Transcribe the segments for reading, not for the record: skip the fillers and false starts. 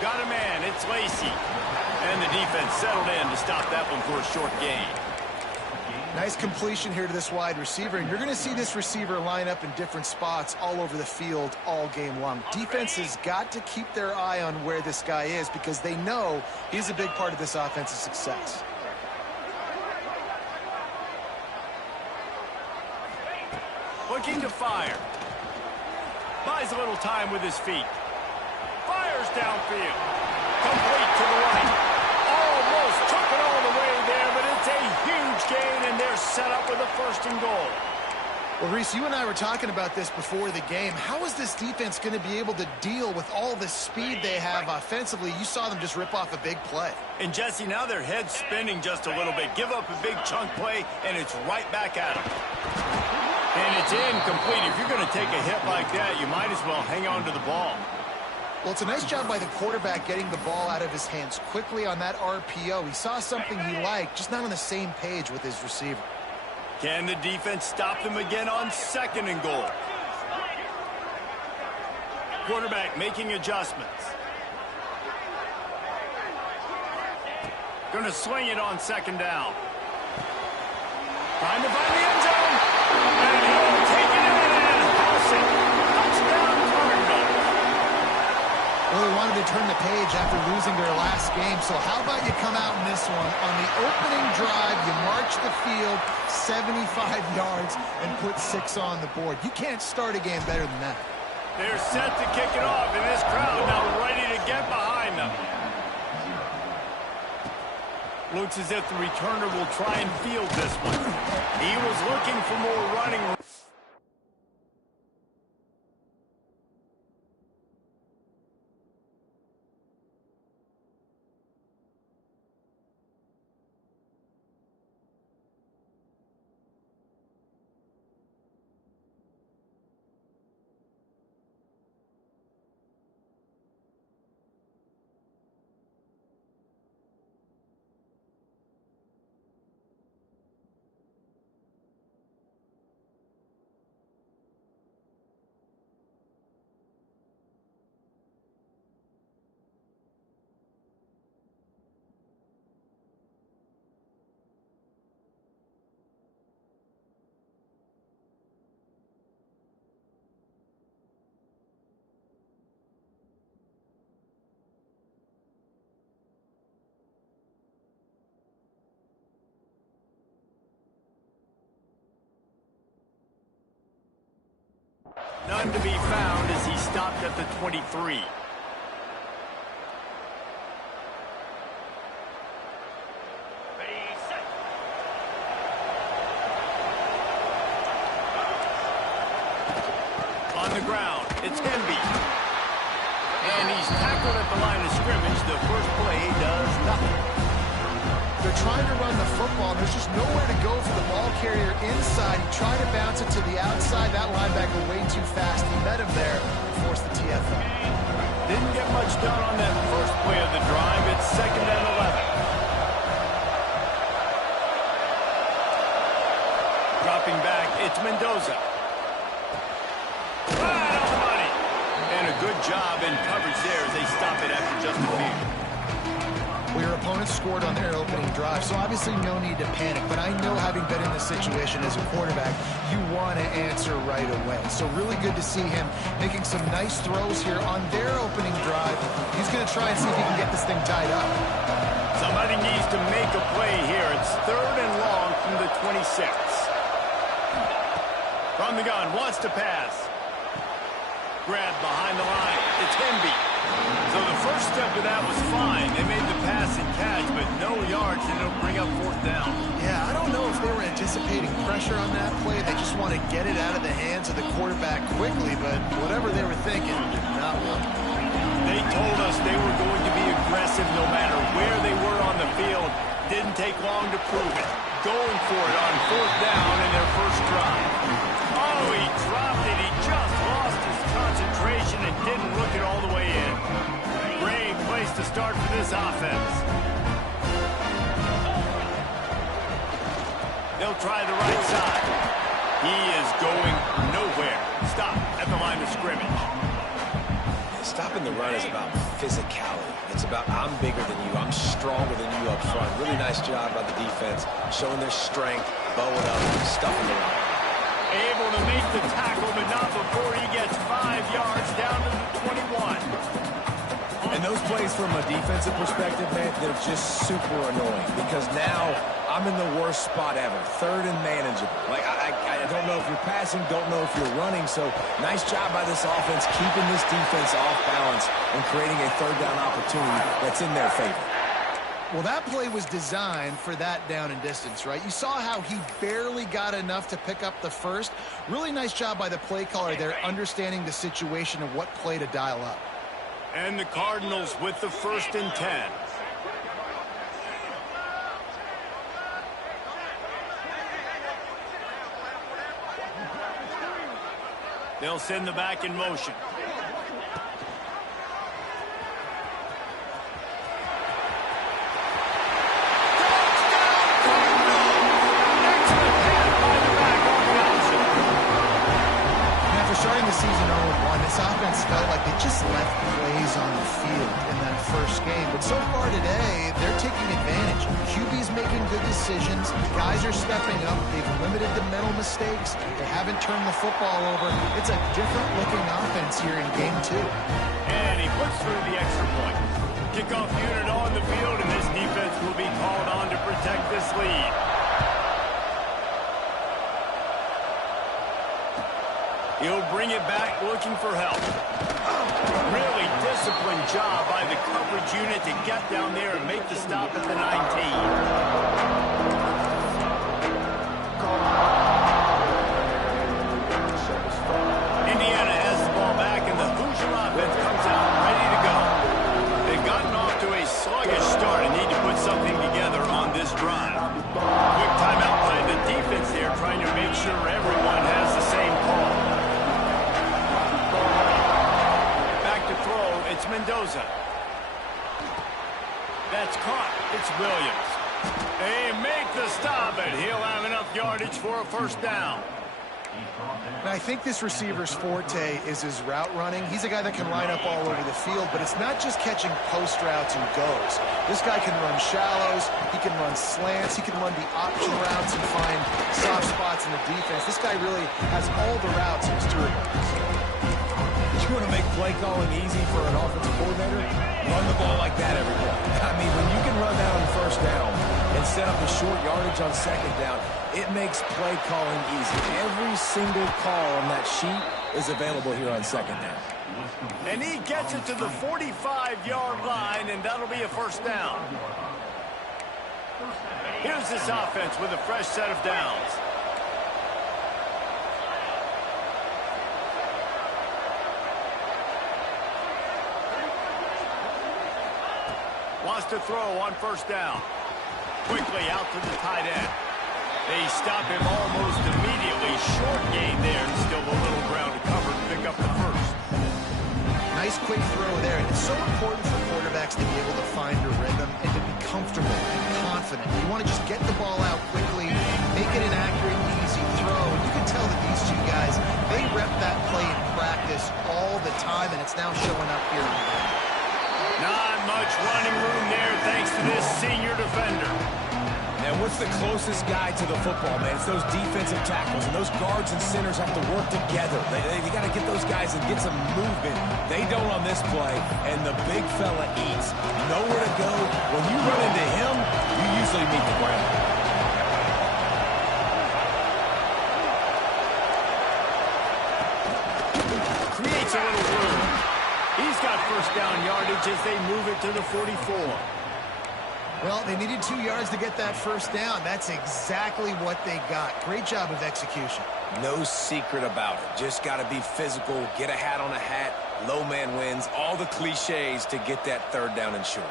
Got a man, it's Lacy. And the defense settled in to stop that one for a short gain. Nice completion here to this wide receiver, and you're going to see this receiver line up in different spots all over the field all game long. Defense has got to keep their eye on where this guy is because they know he's a big part of this offense's success. Looking to fire. Buys a little time with his feet. Fires downfield. Complete to the right. Almost took it all the way there, but it's a huge gain, and they're set up with a 1st and goal. Well, Reese, you and I were talking about this before the game. How is this defense going to be able to deal with all the speed they have offensively? You saw them just rip off a big play. And, Jesse, now their head's spinning just a little bit. Give up a big chunk play, and it's right back at them. And it's incomplete. If you're going to take a hit like that, you might as well hang on to the ball. Well, it's a nice job by the quarterback getting the ball out of his hands quickly on that RPO. He saw something he liked, just not on the same page with his receiver. Can the defense stop them again on 2nd and goal? Quarterback making adjustments. Going to swing it on 2nd down. Trying to find the end zone. And he'll take it in and house it. Touchdown, Cardinals. Well, they wanted to turn the page after losing their last game, so how about you come out in this one? On the opening drive, you march the field 75 yards and put 6 on the board. You can't start a game better than that. They're set to kick it off, and this crowd now ready to get behind them. Looks as if the returner will try and field this one. He was looking for more running. None to be found as he stopped at the 23. On the ground, it's Hemby. And he's tackled at the line of scrimmage. The first play does nothing. They're trying to run the football. There's just nowhere to go for the ball carrier inside. He tried to bounce it to the outside. That linebacker way too fast. He met him there and forced the TFL. Didn't get much done on that first play of the drive. It's 2nd and 11. Dropping back, it's Mendoza. Right on the money. And a good job in coverage there as they stop it after just a few. Well, your opponent scored on their opening drive, so obviously no need to panic. But I know, having been in this situation as a quarterback, you want to answer right away. So really good to see him making some nice throws here on their opening drive. He's going to try and see if he can get this thing tied up. Somebody needs to make a play here. It's 3rd and long from the 26. From the gun, wants to pass. Grab behind the line. It's Hemby. So the first step of that was fine. They made the pass and catch, but no yards, and it'll bring up 4th down. Yeah, I don't know if they were anticipating pressure on that play. They just want to get it out of the hands of the quarterback quickly, but whatever they were thinking did not work. They told us they were going to be aggressive no matter where they were on the field. Didn't take long to prove it. Going for it on 4th down in their first drive. Oh, he dropped it. He just lost his concentration and didn't look it all the way in. Great place to start for this offense. They'll try the right side. He is going nowhere. Stop at the line of scrimmage. Stopping the run is about physicality. It's about I'm bigger than you, I'm stronger than you up front. Really nice job by the defense, showing their strength, bowing up, stuffing the run. Able to make the tackle, but not before he gets 5 yards down to the 21. And those plays from a defensive perspective, man, they're just super annoying because now I'm in the worst spot ever. Third and manageable. Like, I don't know if you're passing, don't know if you're running. So nice job by this offense keeping this defense off balance and creating a third down opportunity that's in their favor. Well, that play was designed for that down and distance, right? You saw how he barely got enough to pick up the first. Really nice job by the play caller there, understanding the situation of what play to dial up. And the Cardinals with the 1st and 10. They'll send the back in motion. Starting the season 0-1, this offense felt like they just left plays on the field in that first game. But so far today, they're taking advantage. QB's making good decisions. Guys are stepping up. They've limited the mental mistakes. They haven't turned the football over. It's a different-looking offense here in Game 2. And he puts through the extra point. Kickoff unit on the field, and this defense will be called on to protect this lead. He'll bring it back looking for help. Really disciplined job by the coverage unit to get down there and make the stop at the 19. Indiana has the ball back, and the Hoosier offense comes out ready to go. They've gotten off to a sluggish start and need to put something together on this drive. Quick timeout by the defense there, trying to make sure everyone has the same call. It's Mendoza. That's caught. It's Williams. They make the stop, and he'll have enough yardage for a 1st down. And I think this receiver's forte is his route running. He's a guy that can line up all over the field, but it's not just catching post routes and goes. This guy can run shallows. He can run slants. He can run the option routes and find soft spots in the defense. This guy really has all the routes in his toolbox. You want to make play calling easy for an offensive coordinator? Run the ball like that every play. I mean, when you can run that on 1st down and set up a short yardage on 2nd down, it makes play calling easy. Every single call on that sheet is available here on 2nd down. And he gets it to the 45-yard line, and that'll be a 1st down. Here's this offense with a fresh set of downs. Wants to throw on 1st down. Quickly out to the tight end. They stop him almost immediately. Short gain there, and still a little ground to cover to pick up the 1st. Nice quick throw there. And it's so important for quarterbacks to be able to find a rhythm and to be comfortable and confident. You want to just get the ball out quickly, make it an accurate, easy throw. And you can tell that these two guys, they rep that play in practice all the time, and it's now showing up here in the game. Not much running room there thanks to this senior defender. And what's the closest guy to the football, man? It's those defensive tackles, and those guards and centers have to work together. They got to get those guys and get some movement. They don't on this play, and the big fella eats. Nowhere to go. When you run into him, you usually meet the ground. Creates a little room. He's got 1st down yardage as they move it to the 44. Well, they needed 2 yards to get that 1st down. That's exactly what they got. Great job of execution. No secret about it. Just got to be physical, get a hat on a hat, low man wins, all the cliches to get that 3rd down and short.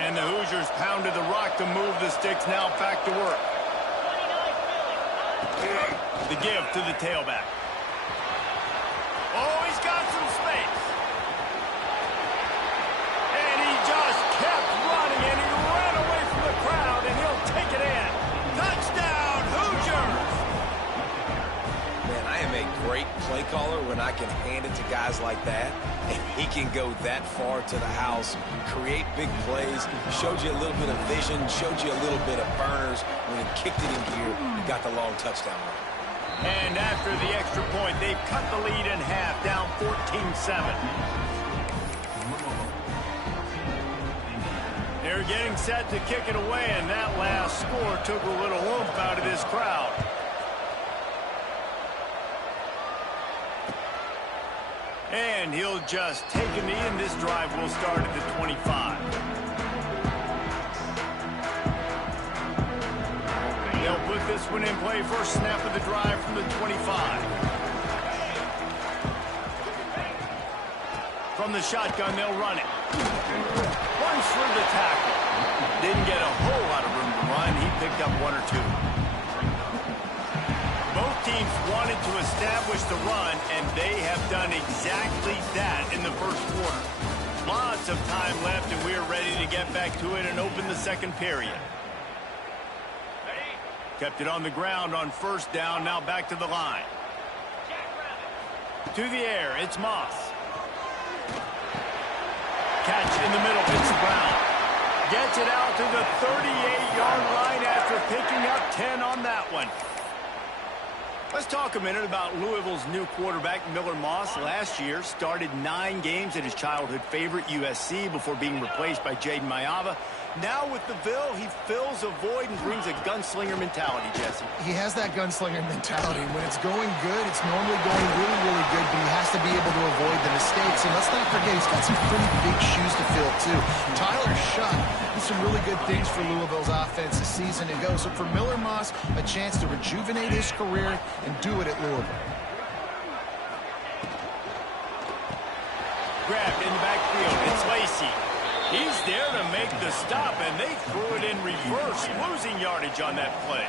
And the Hoosiers pounded the rock to move the sticks, now back to work. The give to the tailback. Oh, he's got some space. And he just kept running, and he ran away from the crowd, and he'll great play caller when I can hand it to guys like that, and he can go that far to the house, create big plays, showed you a little bit of vision, showed you a little bit of burners when he kicked it in gear and got the long touchdown run. And after the extra point, they've cut the lead in half, down 14-7. They're getting set to kick it away, and that last score took a little oomph out of this crowd. And he'll just take a knee, and this drive will start at the 25. They'll put this one in play. First snap of the drive from the 25. From the shotgun, they'll run it. Runs through the tackle. Didn't get a whole lot of room to run. He picked up one or two. Both teams wanted to establish the run, and they have done exactly that in the first quarter. Lots of time left, and we're ready to get back to it and open the second period. Kept it on the ground on first down, now back to the line. To the air, it's Moss. Catch in the middle, it's Brown. Gets it out to the 38-yard line after picking up 10 on that one. Let's talk a minute about Louisville's new quarterback, Miller Moss. Last year, started 9 games at his childhood favorite, USC, before being replaced by Jaden Mayava. Now with the Ville, he fills a void and brings a gunslinger mentality, Jesse. He has that gunslinger mentality. When it's going good, it's normally going really, really good, but he has to be able to avoid the mistakes. And let's not forget, he's got some pretty big shoes to fill, too. Tyler Shuck did some really good things for Louisville's offense a season ago. So for Miller Moss, a chance to rejuvenate his career and do it at Louisville. Grabbed in the backfield, it's Lacey. He's there to make the stop, and they threw it in reverse, losing yardage on that play.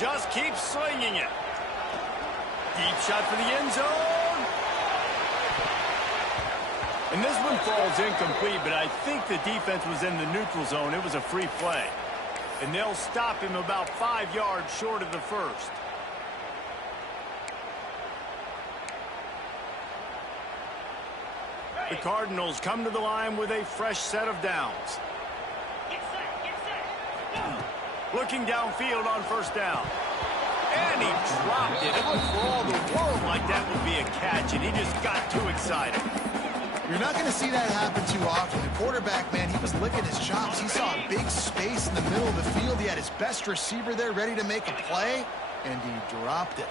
Just keeps slinging it. Deep shot for the end zone. And this one falls incomplete, but I think the defense was in the neutral zone. It was a free play. And they'll stop him about 5 yards short of the first. The Cardinals come to the line with a fresh set of downs. Looking downfield on first down. And he dropped it. It looked for all the world like that would be a catch, and he just got too excited. You're not going to see that happen too often. The quarterback, man, he was licking his chops. He saw a big space in the middle of the field. He had his best receiver there ready to make a play, and he dropped it.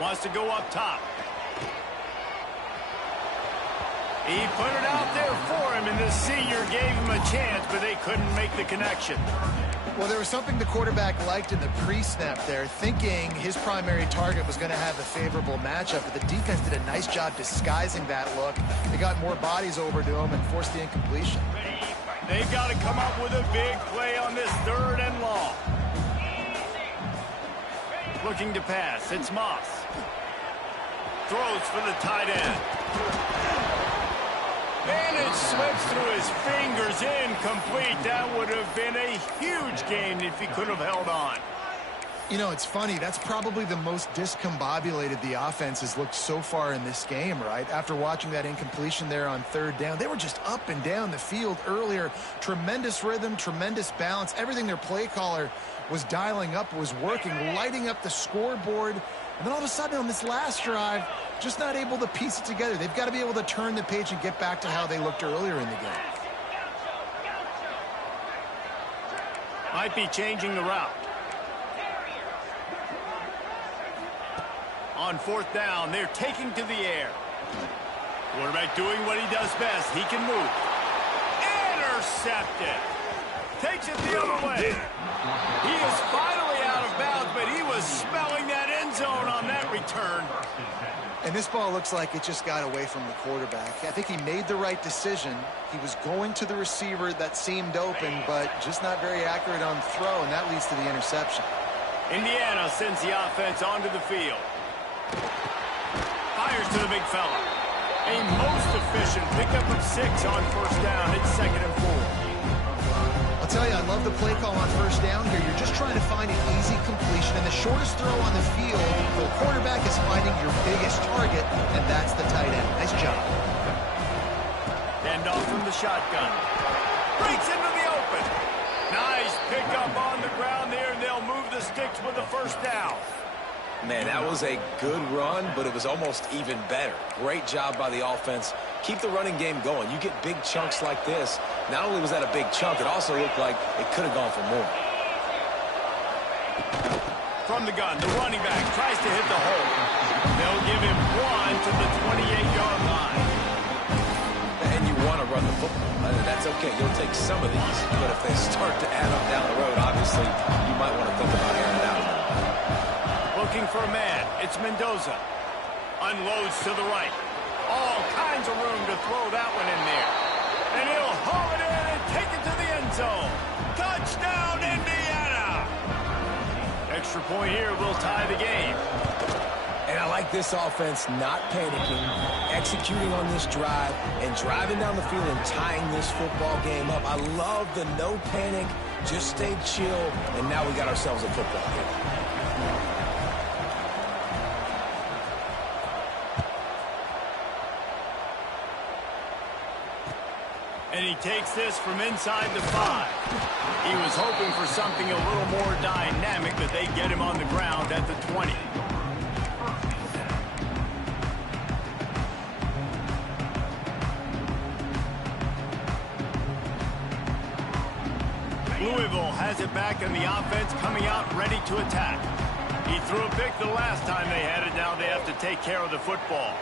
Wants to go up top. He put it out there for him, and the senior gave him a chance, but they couldn't make the connection. Well, there was something the quarterback liked in the pre-snap there, thinking his primary target was going to have a favorable matchup, but the defense did a nice job disguising that look. They got more bodies over to him and forced the incompletion. They've got to come up with a big play on this 3rd and long. Looking to pass, it's Moss. Throws for the tight end. And it slips through his fingers, incomplete. That would have been a huge gain if he could have held on. You know, it's funny. That's probably the most discombobulated the offense has looked so far in this game, right? After watching that incompletion there on 3rd down, they were just up and down the field earlier. Tremendous rhythm, tremendous balance. Everything their play caller was dialing up was working, lighting up the scoreboard. And then all of a sudden on this last drive, just not able to piece it together. They've got to be able to turn the page and get back to how they looked earlier in the game. Might be changing the route. On 4th down, they're taking to the air. Quarterback doing what he does best. He can move. Intercepted. Takes it the other way. He is finally out of bounds, but he was smelling that end zone on that return. And this ball looks like it just got away from the quarterback. I think he made the right decision. He was going to the receiver that seemed open, but just not very accurate on the throw, and that leads to the interception. Indiana sends the offense onto the field. Fires to the big fella. A most efficient pickup of 6 on first down. It's 2nd and 4. I'll tell you, I love the play call on first down here. You're just trying to find an easy completion, and the shortest throw on the field for the quarterback is finding your biggest target, and that's the tight end. Nice job. Hand off from the shotgun. Breaks into the open. Nice pickup on the ground there, and they'll move the sticks with the first down. Man, that was a good run, but it was almost even better. Great job by the offense. Keep the running game going. You get big chunks like this. Not only was that a big chunk, it also looked like it could have gone for more. From the gun, the running back tries to hit the hole. They'll give him 1 to the 28-yard line. And you want to run the football. That's okay. You'll take some of these. But if they start to add up down the road, obviously, you might want to think about airing it out. Looking for a man. It's Mendoza. Unloads to the right. All kinds of room to throw that one in there. And he'll haul it in and take it to the end zone. Touchdown, Indiana! Extra point here will tie the game. And I like this offense not panicking, executing on this drive, and driving down the field and tying this football game up. I love the no panic, just stay chill, and now we got ourselves a football game. And he takes this from inside the 5. He was hoping for something a little more dynamic, but they get him on the ground at the 20. Louisville has it back, and the offense coming out ready to attack. He threw a pick the last time they had it. Now they have to take care of the football.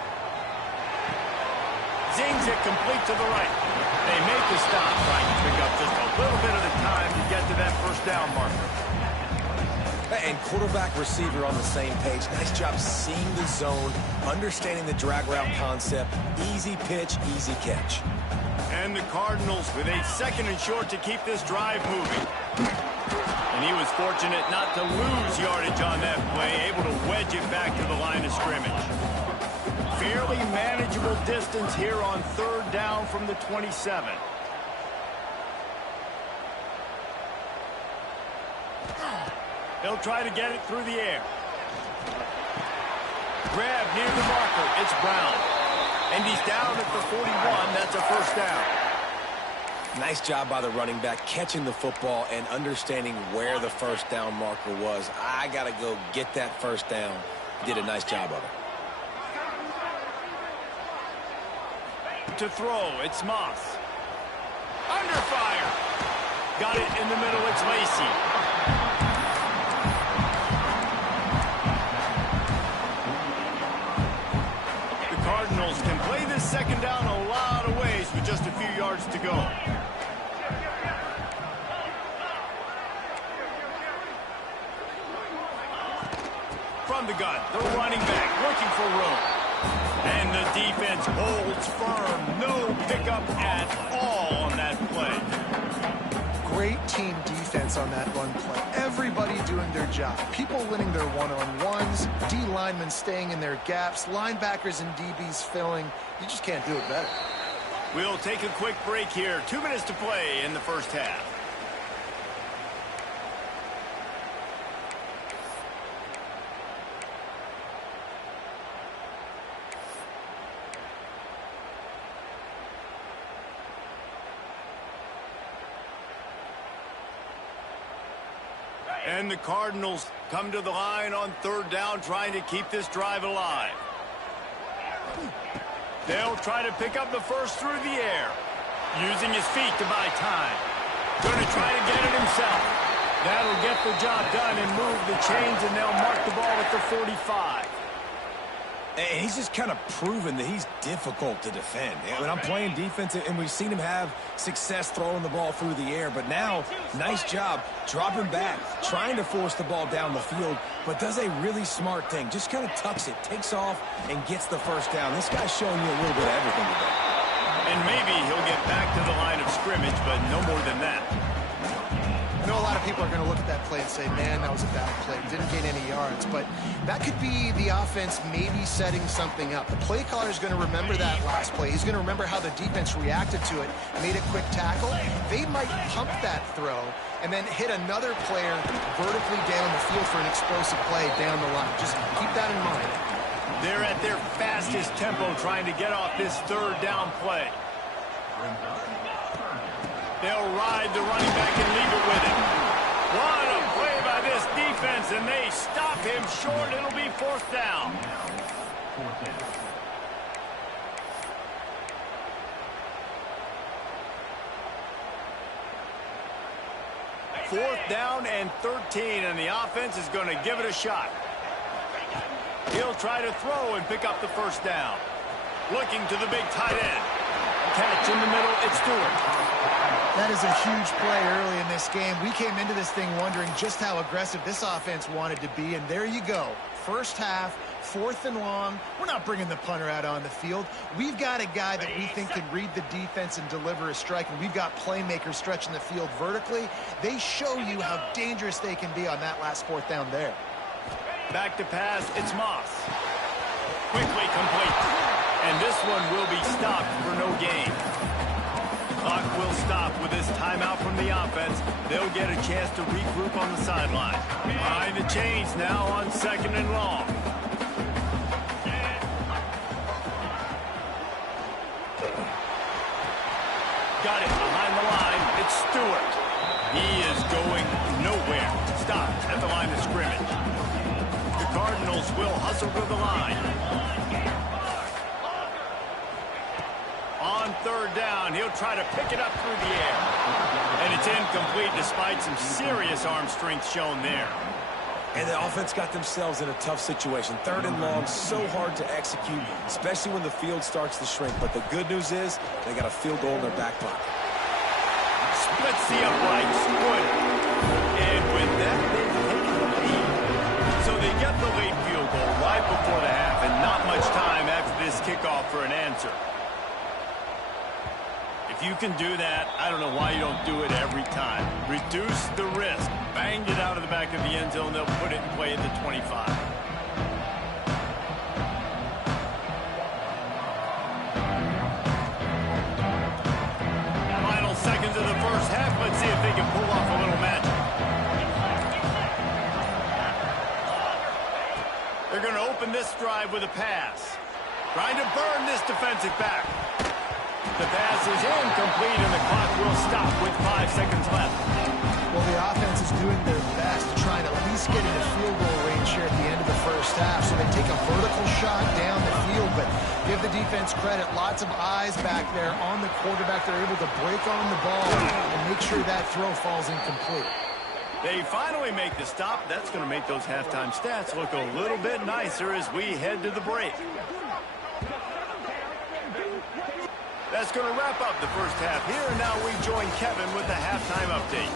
Zings it complete to the right. They make the stop, trying to pick up just a little bit of the time to get to that first down marker. And quarterback receiver on the same page. Nice job seeing the zone, understanding the drag route concept. Easy pitch, easy catch. And the Cardinals with a 2nd and short to keep this drive moving. And he was fortunate not to lose yardage on that play, able to wedge it back to the line of scrimmage. Fairly manageable distance here on 3rd down from the 27. They'll try to get it through the air. Grab near the marker. It's Brown. And he's down at the 41. That's a first down. Nice job by the running back, catching the football and understanding where the first down marker was. I got to go get that first down. Did a nice job of it. To throw, it's Moss. Under fire. Got it in the middle, it's Lacy. The Cardinals can play this 2nd down a lot of ways with just a few yards to go. From the gun, the running back looking for room. And the defense holds firm. No pickup at all on that play. Great team defense on that run play. Everybody doing their job. People winning their one-on-ones, D linemen staying in their gaps, linebackers and DBs filling. You just can't do it better. We'll take a quick break here. 2 minutes to play in the first half. And the Cardinals come to the line on 3rd down, trying to keep this drive alive. They'll try to pick up the first through the air, using his feet to buy time. Going to try to get it himself. That'll get the job done and move the chains, and they'll mark the ball at the 45. And he's just kind of proven that he's difficult to defend. When I'm playing defense, and we've seen him have success throwing the ball through the air, but now, nice job dropping back, trying to force the ball down the field, but does a really smart thing. Just kind of tucks it, takes off, and gets the first down. This guy's showing you a little bit of everything today. And maybe he'll get back to the line of scrimmage, but no more than that. No know a lot of people are going to look at that play and say, man, that was a bad play. Didn't gain any yards. But that could be the offense maybe setting something up. The play caller is going to remember that last play. He's going to remember how the defense reacted to it, made a quick tackle. They might pump that throw and then hit another player vertically down the field for an explosive play down the line. Just keep that in mind. They're at their fastest tempo trying to get off this third down play. They'll ride the running back and leave it with him. What a play by this defense, and they stop him short. It'll be fourth down. Fourth down and 13, and the offense is going to give it a shot. He'll try to throw and pick up the first down. Looking to the big tight end. Catch in the middle, it's Stewart. That is a huge play early in this game. We came into this thing wondering just how aggressive this offense wanted to be, and there you go. First half, 4th and long. We're not bringing the punter out on the field. We've got a guy that we think can read the defense and deliver a strike, and we've got playmakers stretching the field vertically. They show you how dangerous they can be on that last 4th down there. Back to pass, it's Moss. Quickly complete. And this one will be stopped for no gain. Clock will stop with this timeout from the offense. They'll get a chance to regroup on the sideline. Behind the chains now on 2nd and long. Got it behind the line. It's Stewart. He is going nowhere. Stopped at the line of scrimmage. The Cardinals will hustle to the line. On 3rd down, he'll try to pick it up through the air. And it's incomplete despite some serious arm strength shown there. And the offense got themselves in a tough situation. 3rd and long, so hard to execute, especially when the field starts to shrink. But the good news is they got a field goal in their back pocket. Splits the uprights. Good. And with that, they've taken the lead. So they get the late field goal right before the half, and not much time after this kickoff for an answer. If you can do that, I don't know why you don't do it every time. Reduce the risk. Banged it out of the back of the end zone. They'll put it in play at the 25. Final seconds of the first half. Let's see if they can pull off a little magic. They're going to open this drive with a pass. Trying to burn this defensive back. The pass is incomplete, and the clock will stop with 5 seconds left. Well, the offense is doing their best to try and at least get into field goal range here at the end of the first half. So they take a vertical shot down the field, but give the defense credit. Lots of eyes back there on the quarterback. They're able to break on the ball and make sure that throw falls incomplete. They finally make the stop. That's going to make those halftime stats look a little bit nicer as we head to the break. That's going to wrap up the first half here, and now we join Kevin with the halftime update.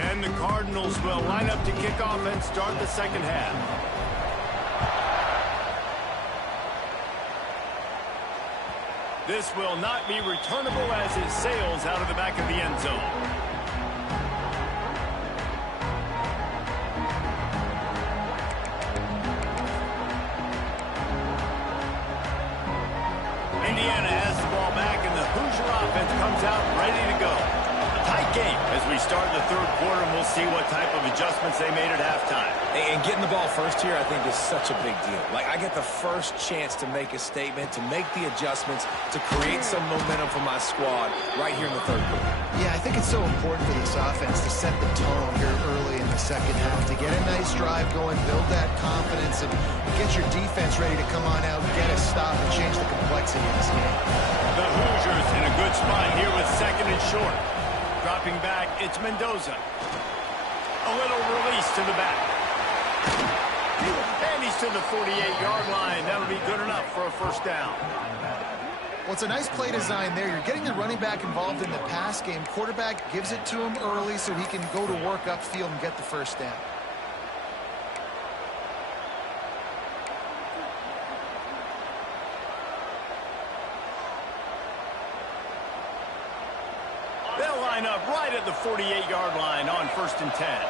And the Cardinals will line up to kick off and start the second half. This will not be returnable as it sails out of the back of the end zone. Indiana has the ball back, and the Hoosier offense comes out ready to go. Tight game as we start the third quarter, and we'll see what type of adjustments they made at halftime. And getting the ball first here, I think, is such a big deal. Like, I get the first chance to make a statement, to make the adjustments, to create some momentum for my squad right here in the third quarter. Yeah, I think it's so important for this offense to set the tone here early in the second half, to get a nice drive going, build that confidence, and get your defense ready to come on out, get a stop, and change the complexity of this game. The Hoosiers in a good spot here with 2nd and short. Dropping back, it's Mendoza. A little release to the back. And he's to the 48-yard line. That'll be good enough for a first down. Well, it's a nice play design there. You're getting the running back involved in the pass game. Quarterback gives it to him early so he can go to work upfield and get the first down. They'll line up right at the 48-yard line on 1st and 10.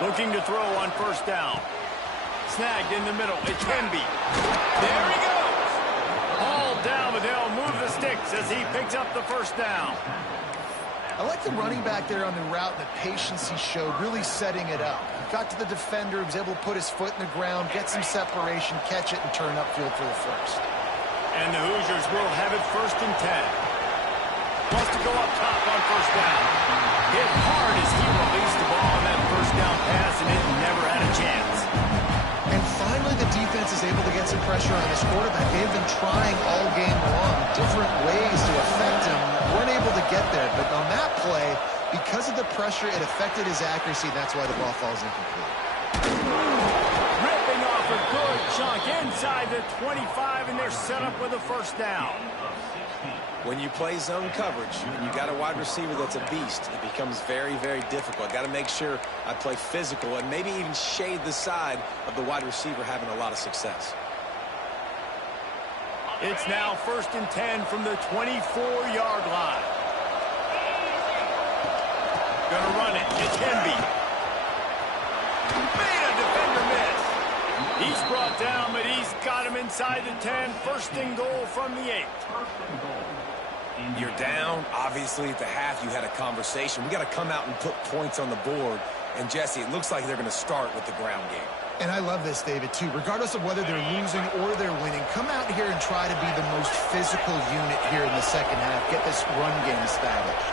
Looking to throw on 1st down. Snagged in the middle. It can be. There he goes. Hauled down, but they'll move the sticks as he picks up the first down. I like the running back there on the route and the patience he showed, really setting it up. Got to the defender, was able to put his foot in the ground, get some separation, catch it, and turn upfield for the first. And the Hoosiers will have it 1st and 10. Wants to go up top on 1st down. Hit hard as he released the ball on that 1st down pass, and it never had a chance. And finally, the defense is able to get some pressure on this quarterback. They've been trying all game long, different ways to affect him. Weren't able to get there, but on that play, because of the pressure, it affected his accuracy, and that's why the ball falls incomplete. Ripping off a good chunk inside the 25, and they're set up with a first down. When you play zone coverage and you got a wide receiver that's a beast, it becomes very, very difficult. Got to make sure I play physical and maybe even shade the side of the wide receiver having a lot of success. It's now 1st and 10 from the 24-yard line. Gonna run it. It can be. Made a defender miss. He's brought down, but he's got him inside the 10. 1st and goal from the 8. You're down. Obviously, at the half, you had a conversation. We got to come out and put points on the board. And, Jesse, it looks like they're going to start with the ground game. And I love this, David, too. Regardless of whether they're losing or they're winning, come out here and try to be the most physical unit here in the second half. Get this run game established.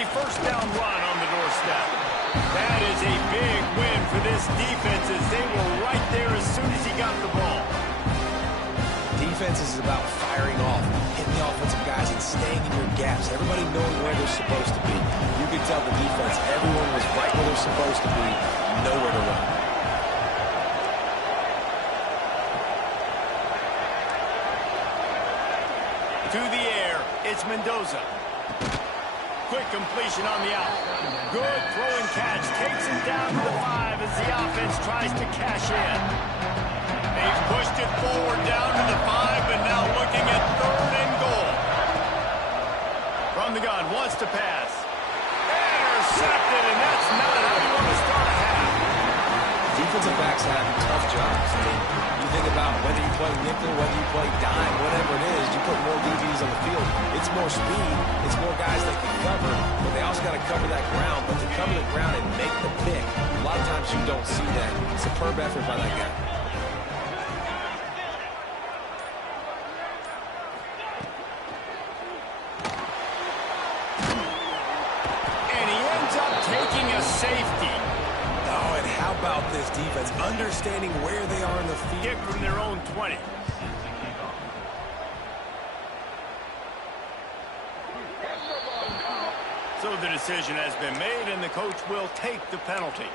A first down run on the doorstep. That is a big win for this defense as they were right there as soon as he got the ball. Defense is about firing off, hitting the offensive guys, and staying in your gaps. Everybody knowing where they're supposed to be. You could tell the defense, everyone was right where they're supposed to be, nowhere to run. To the air, it's Mendoza. Quick completion on the out. Good throw and catch. Takes him down to the 5 as the offense tries to cash in. They've pushed it forward down to the 5, but now looking at 3rd and goal. From the gun, wants to pass. Intercepted, and that's not how you want to start a half. Defensive backs have tough jobs. I mean, you think about whether you play nickel, whether you play dime, whatever it is, you put more DBs on the field. It's more speed. It's more guys that can cover, but they also got to cover that ground. But to cover the ground and make the pick, a lot of times you don't see that. Superb effort by that guy. And he ends up taking a safety. Oh, and how about this defense understanding where they are in the field? Kick from their own 20. So the decision has been made, and the coach will take the penalty.